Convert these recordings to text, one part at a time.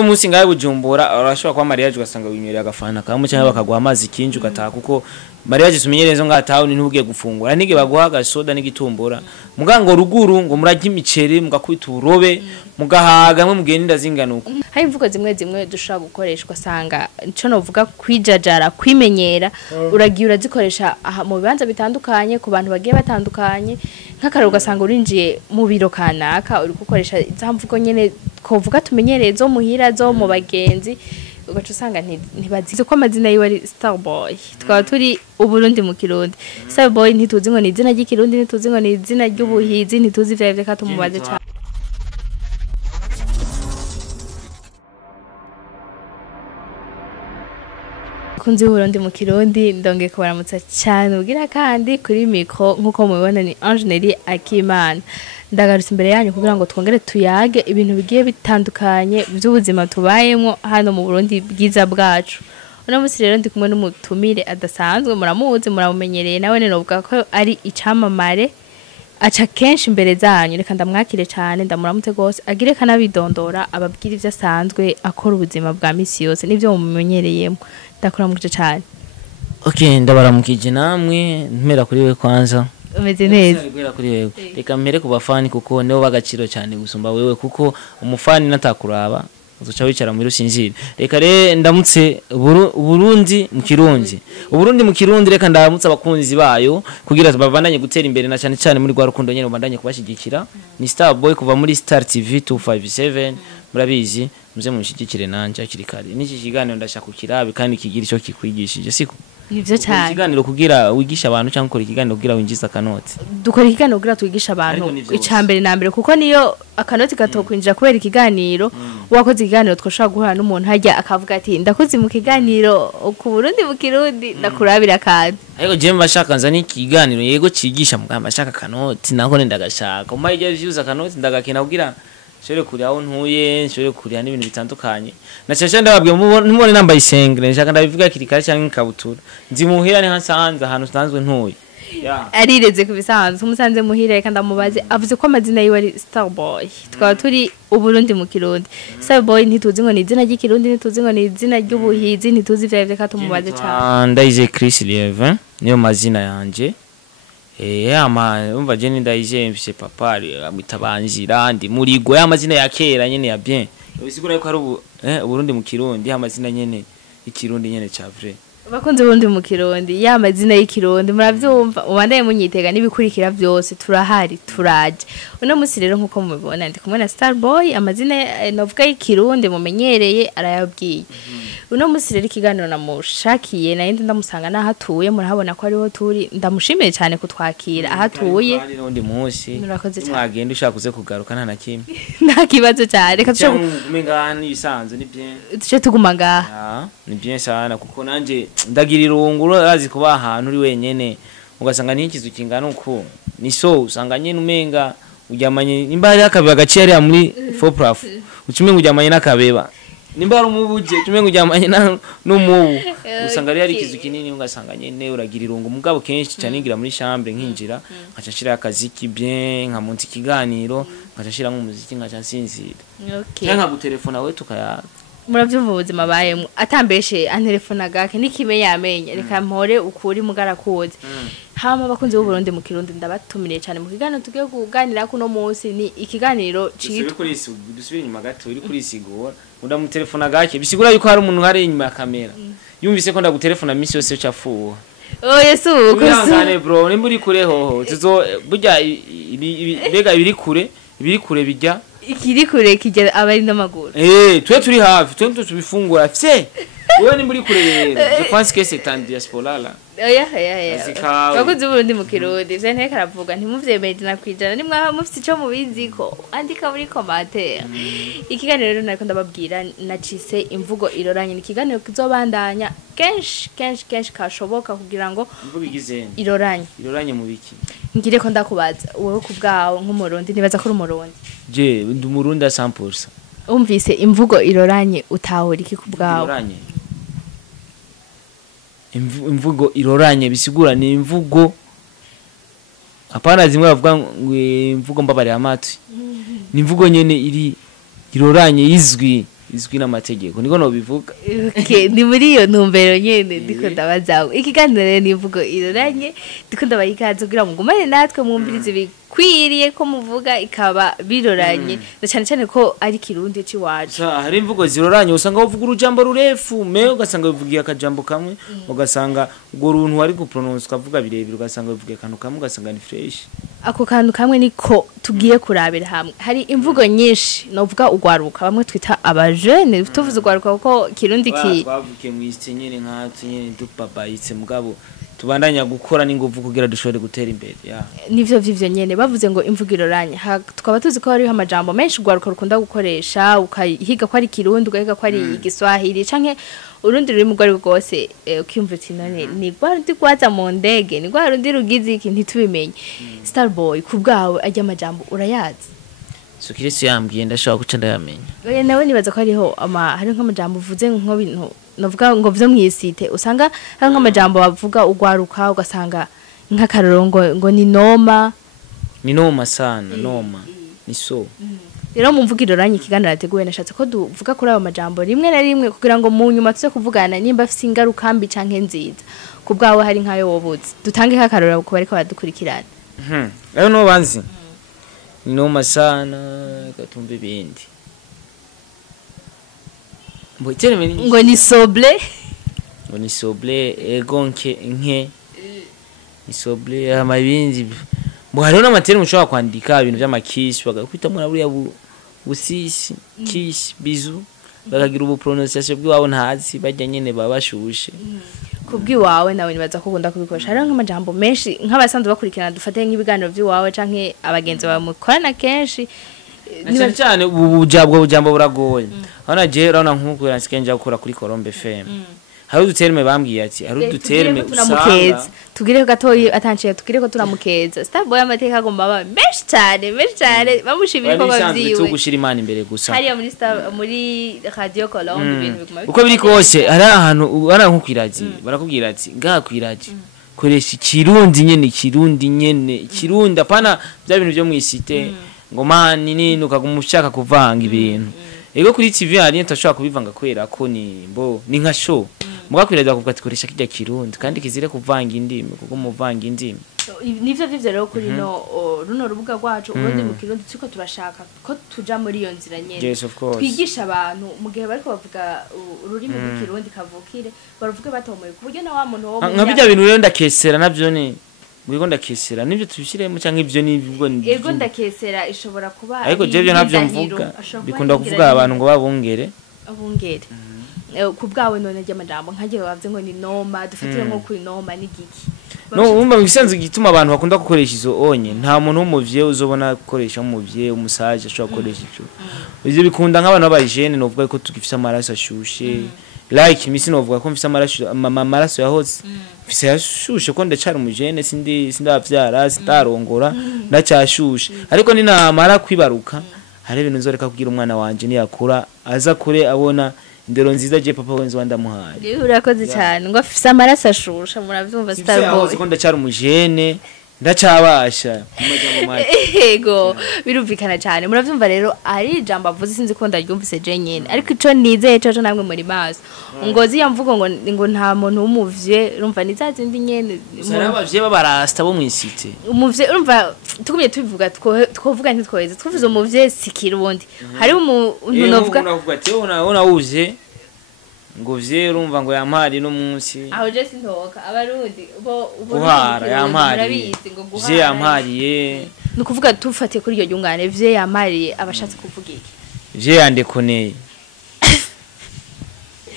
umunsi ngaye Bujumbura urashobora kwa mariage ugasanga winywera agafana kamwe cyangwa bakaguha amazi kinji ugataha kuko mariage sumenyerezo ngataho ni ntubugiye gufungura nige baguha agasoda n'igitumbura mugango ruguru ngo murajya imiceri mugakubita urobe mugahaga mwe mugenda zinganuko hari imvugo zimwe dushaka gukoreshwa sanga ico novuga kwijajara kwimenyera uragiye urazikoresha mu bibanza bitandukanye ku bantu bagiye batandukanye nk'akarero ugasanga urinjiye mu biro kanaka uri gukoresha za mvugo nyene kovuga tumenyereye zo muhira zo mu bagenzi ugaca usanga ntibazize ko amazina yiwe ari Starboy twaba turi Uburundi mu Kirundi Starboy ntituzi ngo ni izina ry'ikirundi ntituzi ngo ni izina ry'ubuhizi ntituzi ivyo ka tumubaze cyane kunzi Burundi mu Kirundi ndonge ko baramutsa cyane ugira kandi kuri micro nkuko mubibona ni Angenerie Akimana ndagarutse imbere yanyu kugira ngo twongere tuyage ibintu bigiye bitandukanye by'ubuzima tubayemo hano mu Burundi bwiza bwacu uno musi rero ndi kumwe n'umutumire adasanzwe muramuzi muramumenyereye nawe novuga ko ari icamamare aca kenshi imbere zanyu reka ndamwakire cyane ndamuramutse gose agire kanabidondora ababwira ivyo asanzwe akora ubuzima bwa misi yose nivyo mumenyereyemo ndakuramukije cyane okay ndabaramukije namwe mpera kuri we kwanza umeze neza reka mpere ku bafani kuko nibo bagaciro cyane gusumba wewe kuko umufani natakuraba uzoca wicara muri rusinzira reka ndamutse Burundi mu Kirundi Uburundi mu Kirundi reka ndamutse abakunzi bayo kugira babandanye gutera imbere na cyane cyane muri rwa rukundo nyene babandanye kubashigikira ni Starboy kuva muri Star TV 257 murabizi muze mushigikire nanje akirikari niki kiganiro ndashaka kukirabe kandi kigira ico kikwigishije siko nivyo cyane ikiganiro kugira wigisha abantu cyangwa ukora ikiganiro kugira winjiza akanoti dukora ikiganiro kugira twigisha abantu icambere na mbere kuko niyo akanoti gatokwinjira kubera ikiganiro wakoze ikiganiro twoshaka guhura n'umuntu hajya akavuga ati ndakoze mu kiganiro ku Burundi mu Kirundi ndakurabira kandi ariko je mbashaka nza n'ikiganiro yego cigisha mugamba ashaka kanoti nako ndagashaka umaye je views akanoti ndagakina kugira shore kuri aho ntuye shore kuri n'ibintu bitandukanye na cyane ndababwiye mubone nambaye isengre nshaka ndabivuga kirikare cyangwa ikabutura nzi muhira ni hasanze ahantu stanzwe ntuye arireze kubisanzwe umusanze muhira reka ndamubaze avuze ko amazina yiwe ari Starboy twaba turi Uburundi mu Kirundi Starboy ntituzi ngo ni izina ry'ikirundi ntituzi ngo ni izina ry'ubuhizi ntituzi ivyo ka tumubaze cyane Ndayize Chris Lieve niyo mazina yanje umva je ndayije mfise papa amitabanjira ndi murigo y'amazina ya kera nyene ya bien bisigura yuko ari Uburundi mu Kirundi amazina nyene ikirundi nyene ca vrai bakunze Burundi mu Kirundi y'amazina y'ikirundi muravyumva ubandaye munyitega nibikurikira byose turahari turaje uno musi rero nkuko mubibona ndi kumwe na Starboy amazina novuga y'ikirundi mumenyereye arayabwiye uno musi rero ikiganiro namushakiye nayindi ndamusanga nahatuye murahabona ko ariho turi ndamushimiye cyane kutwakira ahatuye undi musi mwagenda ushaka kuze kugaruka nta nakimwe nta kibazo cyane reka tushaka kumengana ibisanzwe ni bien tuce tuguma ngaha ni bien sana kuko nanje ndagira irunguro azi kuba ahantu uri wenyene ugasanga n'ikizu kingana uko ni so usanga nyene umenga ujyamanye nimba ari akabeba gaciye ari muri Fopraf ucumenga ujyamanye nakabeba nimba ari umubuje ucumenga ujyamanye n'umubu usanga ari ikizu kinini ugasanga nyene uragira irungo mugabo kenshi cyane ngira muri chambre nkinjira nkaca shira akaziki bien nkamunti kiganiro nkaca shira nk'umuziki nkaca sinzira cyangwa gutelefona we tukaya muravyumva ubuzima bayemo atambeshe antelefona gake nikime yamenye reka mpore ukuri mugarakuze hama bakunze b'Uburundi mu Kirundi ndabatumiriye cyane mu kiganiro tugiye kuganira kuno munsi ni ikiganiro citwa dusubire inyuma gato uri kuri sigura mu telefona gake bisigura yuko hari umuntu hari inyuma ya kamera yumvise ko ndagutelefona misi yose cyafuwa yesu kuzane bro nimba uri kure hoho tuzo burya bega ibiri kure bijya ikiri kure kijya abari n'amaguru twe turi hafi twe tubifungura fye wewe nimba uri kure rero je pense que c'est en diaspora là bakunze Burundi mu Kirundi je nteka aravuga ntimuvyemeye nakwijana nimwa mufite ico mubiziko andika muri commentaire ikiganiro rero nariko ndababwira nacise imvugo iroranye ikiganiro kizobandanya kenshi kashoboka kugira ngo iroranye mu biki ngire ko ndakubaza wowe kubgawo nk'umurundi nibaza ko umurundi je ndi umurundi 100% umvise imvugo iroranye utahura iki kubgawo imvugo iroranye bisigura ni imvugo apana zimwe bavuga imvugo mbabare amatwi ni imvugo nyene iroranye izwi izwi n'amategeko niko no bivuga. Okay, ni muri iyo ntumbero nyene ndiko ndabazaho ikiganiro rero nivugo iroranye ndiko ndabayikaza kugira ngo ngumane natwe mwumvirize bikwiriye ko muvuga ikaba biroranye na cyane cyane ko ari kirundi ciwacu. Hari imvugo ziroranye usanga uvuga urujambo rurefu me ugasanga uvugiye akajambo kamwe ugasanga ubwo runtu wari gupronounce ukavuga birebire ugasanga uvugiye akantu kamwe ugasanga ni fresh. Ako kantu kamwe niko tugiye kurabira hamwe. Hari imvugo nyinshi novuga ugwaruka bamwe twita abajene tuvuze ugwaruka kuko kirundi twavuke mu isi nyene nkatse nyene dupabayitse mugabo tubandanya gukora n'inguvu kugira dushobore gutera imbere nivyo vivyo nyene bavuze ngo imvugo iroranye tukaba tuzi ko hariho amajambo menshi ugwaruka rukunda gukoresha ukahiga ko ari kirundi ugahiga ko ari igiswahili canke urundi ruri mugwari rwose ukimva uti none ni gwarundi gwaza mu ndege ni gwarundi rugize iki ntitubimenye. Starboy kubgawe ajya amajambo urayazi so kirisi yambwiye ndashaka guca ndayamenya nawe nibaza ko hariho hari nk'amajambo uvuze nko bintu navuga ngo vyo mwisite usanga hari nk'amajambo bavuga ugwaruka ugasanga nk'akarorongo ngo ni noma sana noma ni so. Rero mu mvugo iroranye ikiganiro ateguwe nashatse ko duvuga kuri abo majambo rimwe na rimwe kugira ngo mu nyuma tuze kuvugana nimba afise ingaruka mbi canke nziza kubgawe hari nkayo wobuze dutange nk'akarorero ku bariko badukurikirana. Rero no banzi ni noma sana gatumbe bindi ngo ni soble ego nke ni soble amabindi bo hariho n'amateri mushobora kwandika ibintu by'amakishi bagakwita muri buriya busisi kishi bizu bakagira ubu pronunciation bw'iwabo ntazi bajya nyene babashushe kubwiwawe nawe nibaza ko gunda kubikoresha hariho nk'amajambo menshi nk'abasanzwe bakurikirana dufate nk'ibiganiro by'iwawe canke abagenzi bamukorana kenshi cyane ubujambo buragoye hano je urabona nk'uko yanskenja gukora kuri Colombe FM hari uduterme bambwiye ati hari uduterme usanga tugire ko gatoyi atanciye tugire ko turamukeza Starboy amateka agomba ba menshi cyane bamushimira ko bavyiwe cyo gushira imana imbere gusa hari muri Radio Colombe ibintu biguma uko biri kose hari ahantu bana nkukwirazi barakubwira ati ngaha kwiraji koresha ikirundi nyene kirundi apana bya bintu byo mwisite ngo mani nini ukagumushaka kuvanga ibintu ego kuri TV hari ntashobora kubivanga kwera ko ni nka show mugakwiraza kuvuga ati koresha kijya kirundi kandi kizire kuvanga indimi kuko muvanga indimi nivyo rero kuri runo rubuga rwacu urundi mu kirundi ciko turashaka ko tuja muri iyo nzira nyene twigisha abantu mu gihe bariko bavuga ururimi rw'ikirundi kavukire baravuga batomoye ku buryo na wa muntu wo nka bijya bintu rero ndakesera navyo ni Mwego ndakesera nivyo tubishiremo canke ivyo nibwo ego ndakesera ishobora kuba ariko je byo navyo mvuga bikunda kuvuga abantu ngo babungere kubgawe none ry'amajambo nkaje bavye ngo ni noma dufatire nko kuri noma ni giki no umba bisanzwe gituma abantu bakunda gukoresha izo onye nta muntu w'umuvye uzobona gukoresha umuvye umusaje ashobora gukoresha ivyo ivyo bikunda nk'abantu b'abajene novuga ko tugifisa amaraso ashushe like imisi novuga ko mfisa amaraso yahoze mfisa yashushe ko ndacari umujene sindavyara sitarongora ndacyashushe ariko ni namara kwibaruka hari ibintu nzoreka kugira umwana wanje niyakura aza kure abona indero nziza je papa wenzi wandamuhaye urakoze cyane ngo afise amaraso ashusha muravyumva Starboy ko ndacyari umujene ndacabasha yego birumvikana cyane muravyumva rero ari jambo avuze sinzi ko ndaryumvise je nyene ariko ico nizeye cyo namwe muri maso ngozi yamvugo ngo nta muntu w'umuvye urumva nizazindi nyene abavye babarasta bo mwisite umuvye urumva tugumye tubivuga twovuga ntitwoheze twivuze umuvye sikirundi hari umuntu novuga unavuga ati ona uze ngo vye urumva ngo yampari no munsi aho je sintoka abarundi bo guhara yampari vye yampariye nukuvuga tufate kuri iyo yungane vye yampariye abashatse kuvuga iki vye yandekoneye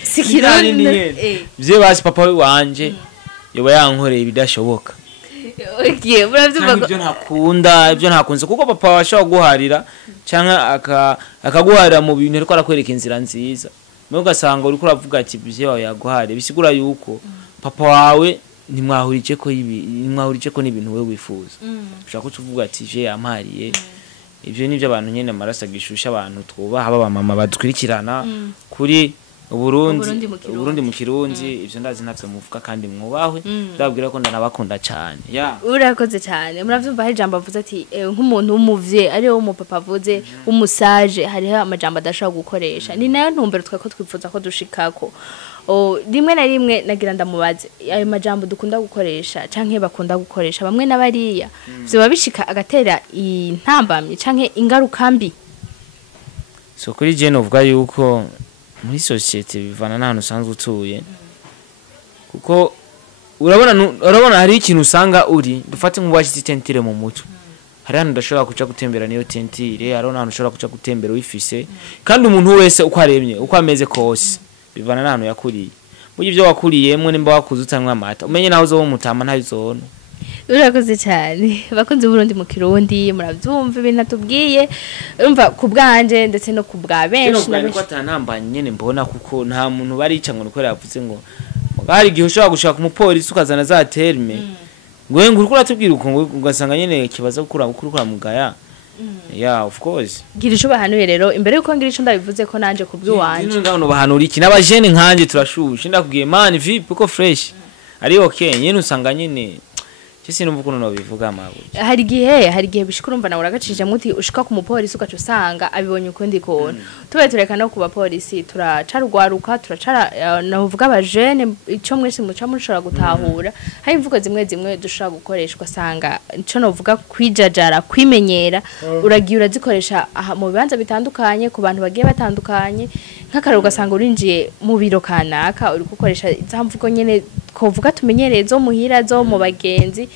sikirundi vye basi papa wanje yoba yankoreye ibidashoboka okay muravyumva ko ibyo ntakunze kuko papa washaka guharira canka akaguharira mu bintu ariko arakwereka inzira nziza Mwego gasanga uri kuravuga ati bije wawe yaguhare bisigura yuko papa wawe nimwahurije ko n'ibintu wewe wifuza ushaka kuvuga ati je yampariye ivyo nivyo abantu nyene amaraso agishusha abantu twubaha baba mama badukurikirana kuri Uburundi mu Kirundi ivyo ndazi ntavyo muvuga kandi mwubahwe ndabwira ko ndanabakunda cyane urakoze cyane muravyumva hari jambo avuze ati nk'umuntu w'umuvye ari wo umupapa avuze umusaje hariho amajambo adashobora gukoresha ni nayo ntumbero twako twifuza ko dushikako rimwe na rimwe nagira ndamubaze ayo majambo dukunda gukoresha canke bakunda gukoresha bamwe n'abariya vyo bishika agatera intambamye canke ingaruka mbi so kuri je novuga yuko muri societe bivana n'ahantu usanzwe utuye kuko urabona hari ikintu usanga uri dufate nk'ubashitse tentire mu mutwe hari ahantu udashobora kuca gutembera niyo tentire hari ahantu ushobora kuca gutembera wifise kandi umuntu wese uko aremye uko ameze kose bivana n'ahantu yakuriye burya ivyo wakuriyemwe nimba wakuze utanwa amata umenye naho uzo mutama ntabizona urakoze cyane bakunze Burundi mu Kirundi muravyumva ibintu atubwiye urumva ku bwanje ndetse no ku bwa benshi ko atanambanye nyene mbona kuko nta muntu barica ngo nuko yavuze ngo hari igihe ushobora gushaka umupolisi ukazana za terme ngo uriko uratubwira uko ugasanga nyene kibaza gukura mugaya of course gira ico bahanuye rero imbere yuko ngira ico ndabivuze ko nanje ku bw'iwanje ngano bahanura iki n'abajene nkanje turashushe ndakubwiye man vip uko fresh ari okay nyene usanga nyene Chisi numva kuno bivuga amabuye. Hari gihe bishikurumva na uragacije muti ushika ku mupolisi ugacu usanga abibonye ukundi kona. Tube tureka no kuba polisi turacarugwaruka turacara navuga abajene ico mwese muca mushobora gutahura. Hari imvugo zimwe dushobora gukoreshwa sanga ico novuga kwijajara kwimenyera uragiye urazikoresha mu bibanza bitandukanye ku bantu bagiye batandukanye nk'akaruga sanga urinjiye mu biro kanaka uri gukoresha zamvugo nyene kovuga tumenyereye zo muhira zo mu bagenzi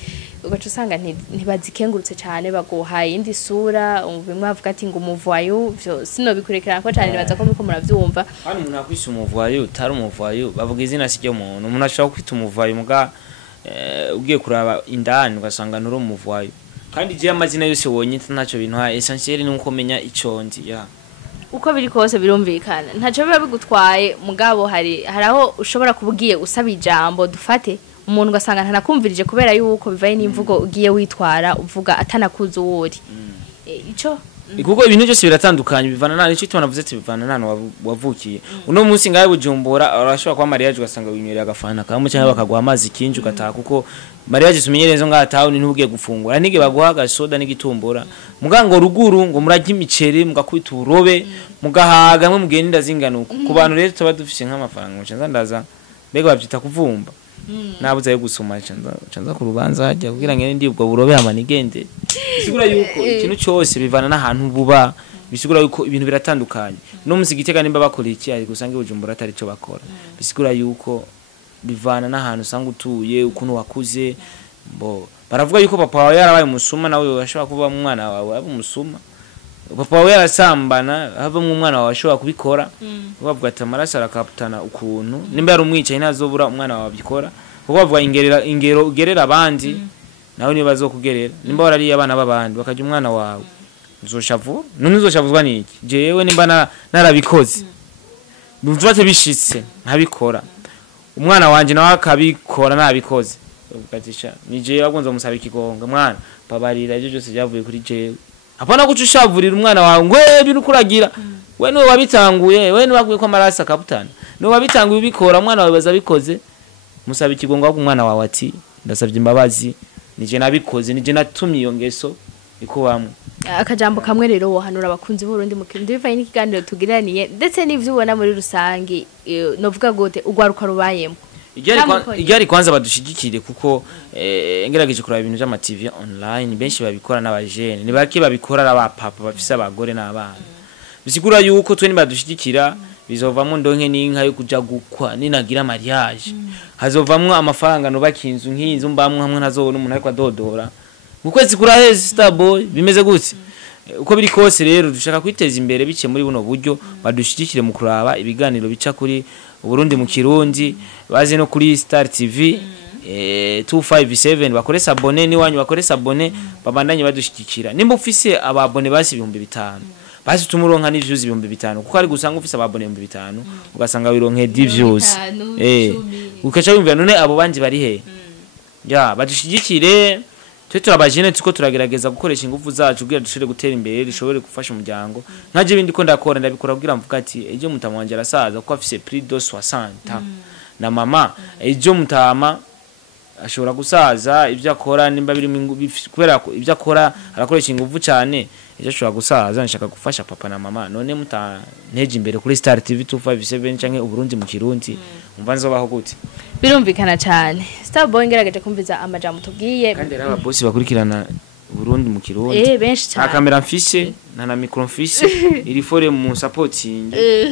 ugaca usanga ntibazikengurutse cyane baguhaye indi sura bimwe bavuga ati ngo umuvayo byo sino bikurekerana ko cyane baza ko muko muravyumva hano umuntu akwise umuvayo utari umuvayo bavuga izina sijyo umuntu ashaka kwita umuvayo muga ugiye kuraba indani ugasanga nuri umuvayo kandi je amazina yose wonye ntacyo bintu essentiel ni uko menya iconzi uko biri kose birumvikana ntaco biba bigutwaye mugabo hari aho ushobora kubugiye usaba ijambo dufate umuntu ugasanga ntanakumvirije kubera yuko bivaye n'imvugo ugiye witwara uvuga atanakuza uwuri ico kuko ibintu byose biratandukanye bivana nane cyo tunavuze ati bivana nane wavukiye uno munsi ngaye bujumbura arashobora kwa mariage ugasanga winyereye agafana kamwe cyangwa bakaguha amazi kinji ugataha kuko mariage sumenyerezo ngataho ni ntubugiye gufungura nige baguha gasoda n'igitumbura mugango ruguru ngo murajya imiceri mugakwita uburobe mugahaga mwe mugenda zinganuka ku bantu rero tuba dufise nk'amafaranga cyangwa ndaza mbega babyita kuvumba nabuze yo gusoma canza ku rubanza hajya kugira ngo ndi ubwo burobe amanigende bisigura yuko ikintu cyose bivana n'ahantu buba bisigura yuko ibintu biratandukanye no musigiteka nimba bakora iki ari gusanga ubujumbura atari cyo bakora bisigura yuko bivana n'ahantu usanga utuye ukuntu wakuze baravuga yuko papa wawe yarabaye umusuma nawe washobora kuba umwana wawe aba umusuma papa wawe yarasambana hava mu mwana wawe ashobora kubikora bavuga ati amaraso arakaputana ukuntu nimba yari umwicaye ntazobura umwana wawe abikora kuko bavuga ingero ugerera abandi nawe niba bazokugerera nimba warariye abana b'abandi bakaje umwana wawe uzoshavu none uzoshavuzwa niki jewe nimba narabikoze bivate bishitse ntabikora umwana wanje nawe akabikora nabikoze ugatisha nije bagonza musaba ikigonga mwana babarira ibyo byose byavuye kuri jewe apana gucushavurira umwana wawe ngo bintu kuragira we niwe wabitanguye we niwe baguye ko amarasa akabutana niwe wabitanguye ubikora umwana wawe bazabikoze musaba ikigonga ku mwana wawe ati ndasabye imbabazi nije nabikoze nije natumye iyo ngeso iko bamwe akajambo kamwe rero wohanura abakunzi b'Urundi mu Kirundi bivaye n'ikiganiro tugiraniye ndetse n'ivyo ubona muri rusangi novuga gute ugwaruka rubayemo igari kwanza badushigikire kuko ngerageje kuraba ibintu by'ama TV online benshi babikora n'abajene ni baki babikora n'abapapa bafise abagore n'abana bisigura yuko twe nibadushigikira bizovamwo ndonke n'inka yo kuja gukwa ninagira mariage hazovamwo amafaranga no bakinzu nk'inzu mbamwe hamwe nazobona umuntu ariko adodora mu kwezi kuraheze Starboy bimeze gute uko biri kose rero dushaka kwiteza imbere bice muri buno buryo badushigikire mu kuraba ibiganiro bica kuri Burundi mu Kirundi baze no kuri Star TV 257 bakoresa abone ni wanyu bakoresa abone babandanye badushigikira nimba ufise ababone basi 500 basi tumuronka ni views 500 kuko ari gusanga ufise ababone 500 ugasanga wironke views ukaca wumva none abo bandi bari he badushigikire twe turabajene tuko turagerageza gukoresha ingufu zacu kugira dushobore gutera imbere rishobore gufasha umuryango nkaje ibindi ko ndakora ndabikora kugira mvuga ati ejo mutama wanje arasaza ko afise prix de 60 na mama ejo mutama ashobora gusaza ivyo akora nimba biri kubera ivyo akora arakoresha ingufu cyane ejo ashobora gusaza nshaka gufasha papa na mama none mutanteje imbere kuri Star TV 257 canke uburundi mu kirundi umva nzobaho gute birumvikana cyane Starboy ngerageje kumviza amajambo tubwiye kandi raba boss bakurikirana Burundi mu kirundi benshi cyane kamera mfise na micro mfise iri fore mu supporting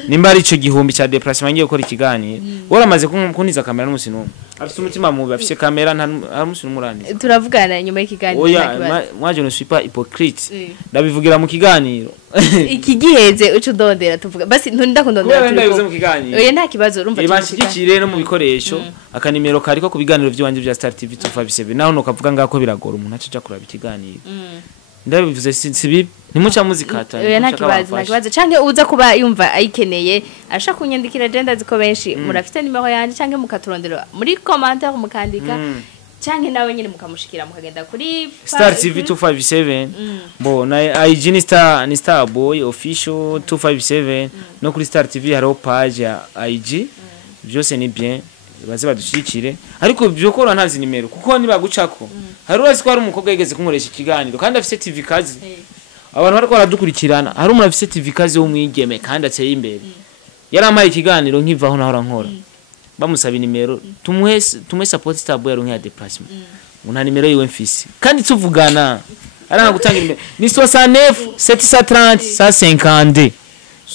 nimba ari ico gihumbi cha déplacement ngiye gukora ikiganiro waramaze kuniza kamera n'umusi numwe afite umutima mubi afise kamera nta umusi numuraniza turavugana nyuma y'ikiganiro oya mwaje ne suis pas hypocrite ndabivugira mu kiganiro ikigiheze ucu dondera tuvuga basi ntunda kundondera ndabivuze mu kiganiro oya nta kibazo urumva ibashigikire no mu bikoresho akanimero kariko ku biganiro by'wanje bya Star TV 257 naho no kavuga ngako biragora umuntu acaja kuraba ikiganiro ndabivuze sibi nimuca muzikata oya nta kibazo canke uza kuba yumva ayikeneye asha kunyandikira agenda ziko benshi murafite nimero yanje canke mukaturondera muri commentaire mukandika canke nawe nyine mukamushikira mukagenda kuri Star TV 257 bo na IG ni Starboy official 257 no kuri Star TV haro page ya IG byose ni bien baze badushikire ariko byokora ntazi nimero kuko nibagucako hari urazi ko hari umukobwa yigeze kunkoresha ikiganiro kandi afise TV kazi abantu bariko baradukurikirana hari umuntu afise TV kazi wo mwigeme kandi ateye imbere yaramaye ikiganiro nkivaho naho rankora bamusaba nimero tumwe support Starboy yaronke ya déplacement una nimero yiwe mfise kandi tuvugana aranga gutanga nimero ni 69 730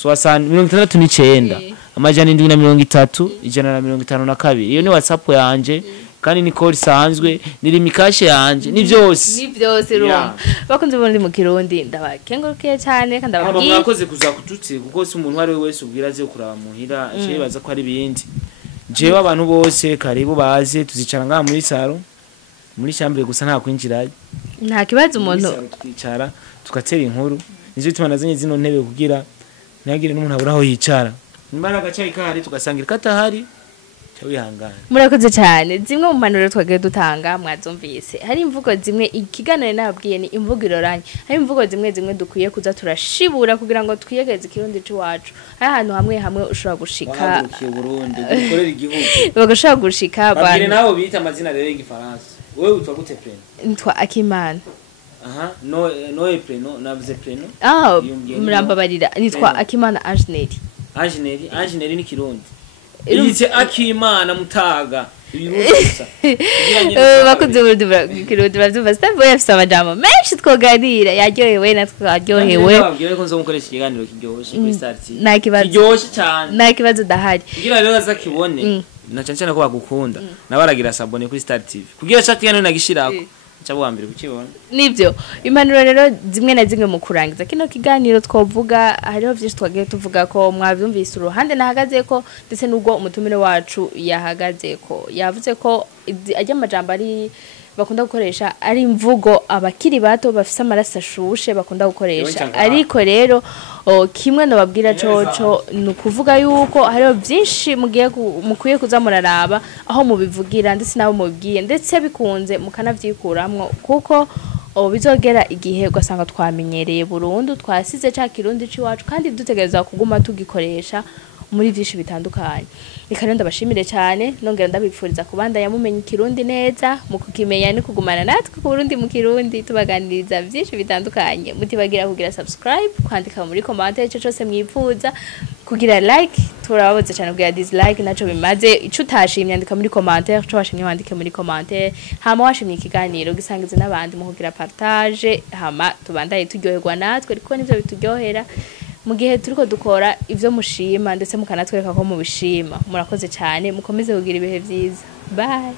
150 69 amajana 730 152 iyo ni WhatsApp yanje kandi ni call sanzwe niri mikashe yanje ni byose rumva bakunze Burundi mu kirundi ndabakengurukiye cyane kandi ababwiye mwakoze kuza kututse kuko si umuntu wari wese ubwira aze kuraba muhira je baza ko ari bindi jewe abantu bose karibu baze tuzicara ngaha muri saro muri chambre gusa nta kwinjira nta kibazo umuntu twicara tukatera inkuru nizo bituma nazanye zino ntebe kugira ntagire n'umuntu aburaho yicara imbaraga cyayi kahari tugasangira katahari cyawihangana murakoze cyane zimwe mu manuro twageye dutanga mwazumvise hari imvugo zimwe ikiganiro nababwiye ni imvugo iroranye hari imvugo zimwe dukwiye kuza turashibura kugira ngo twiyegeze ikirundi cy'iwacu hari ahantu hamwe ushobora gushika Burundi dukorera igihugu bagashaka gushika abantu nabo bita amazina rero y'igifaransa wewe utwa gute preno ntwa Akimana aha no preno navuze preno murambabarira nitwa Akimana Angeneri ni kirundi Yitse Akimana Mutaga ibirusa bakunze Burundi kirundi bavyumva Starboy afite amajambo menshi twoganira yaryohewe natwe aryohewe babwiye ko nzomukoresha ikiganiro kiryoshye kuri Star TV nta kibazo kiryoshye cyane nta kibazo dahari kugira rero azakibone na cyane ko bagukunda nabaragira sabone kuri Star TV kugira cyakiganiro nagishirako cyabo wambere kukibona nivyo impanuro rero zimwe na zimwe mu kurangiza kino kiganiro twovuga hariho byinshi twagiye tuvuga ko mwabyumvise uruhande nahagaze ko ndetse nubwo umutumire wacu yahagaze ko yavuze ko ajya amajambo ari bakunda gukoresha ari imvugo abakiri bato bafise amaraso ashushe bakunda gukoresha ariko rero kimwe no babwira coco nukuvuga yuko hariho byinshi mukuye kuzamuraraba aho mubivugira ndetse nabo mubwiye ndetse bikunze mukanavyikuramwo kuko bizogera igihe ugasanga twamenyereye burundu twasize ca kirundi ciwacu kandi dutegereza kuguma tugikoresha muri byinshi bitandukanye reka rero ndabashimire cyane nongera ndabipfuriza kubanda yamumenye ikirundi neza mu kukimenya no kugumana natwe ku Burundi mu kirundi tubaganiriza byinshi bitandukanye mutibagira kugira subscribe kwandika muri commentaire cyo cyose mwipfuza kugira like turababoze cyane kugira dislike naco bimaze ico utashimye andika muri commentaire cyo washimye wandike muri commentaire hama washimye ikiganiro gisangize n'abandi mu kugira partage hama tubandaye turyoherwa natwe ariko nivyo bituryohera mu gihe turiko dukora ivyo mushima ndetse mukanatwereka ko mubishima murakoze cyane mukomeze kugira ibihe byiza bye